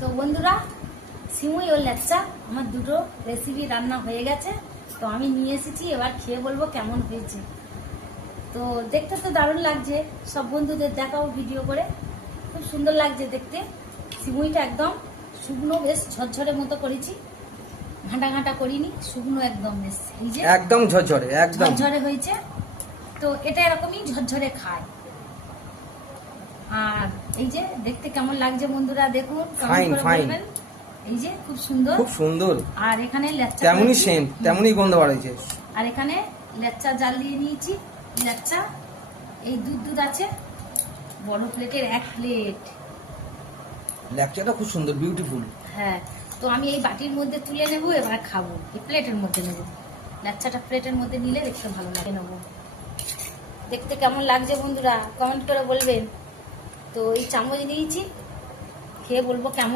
তো বন্ধুরা, সিমুই ও ল্যাচ্চা আমার দুটো রেসিপি রান্না হয়ে গেছে। তো আমি নিয়ে এসেছি, এবার খেয়ে বলবো কেমন হয়েছে। তো দেখতে তো দারুণ লাগছে, সব বন্ধুদের দেখাও ভিডিও করে। খুব সুন্দর লাগছে দেখতে। সিমুইটা একদম শুকনো, বেশ ঝরঝরে মতো করেছি, ঘাঁটা ঘাঁটা করিনি, শুকনো একদম বেশ এই যে একদম ঝরঝরে, একদম ঝরঝরে হয়েছে। তো এটা এরকমই ঝরঝরে খায়। আর এই যে দেখতে কেমন লাগছে বন্ধুরা দেখুন, ফাইন ফাইন, এই যে খুব সুন্দর, খুব সুন্দর। আর এখানে ল্যাচ্চা তেমনই করেছি। সেন্ট, তেমনই গন্ধ বাড়াইছে। আর এখানে ল্যাচ্চা জাল দিয়ে নিয়েছি। ল্যাচ্চা এই দুধ আছে, বড় প্লেটের 1 প্লেট। ল্যাকচাটা খুব সুন্দর, বিউটিফুল। হ্যাঁ, তো আমি এই বাটির মধ্যে তুলে নেব, এবার খাবো। এই প্লেটের মধ্যে নেব, ল্যাচ্চাটা প্লেটের মধ্যে নিলে দেখতে ভালো লাগে। নেব, দেখতে কেমন লাগছে বন্ধুরা কমেন্ট করে বলবেন। তো এই চামচ নিয়েছি, খেয়ে বলবো কেমন।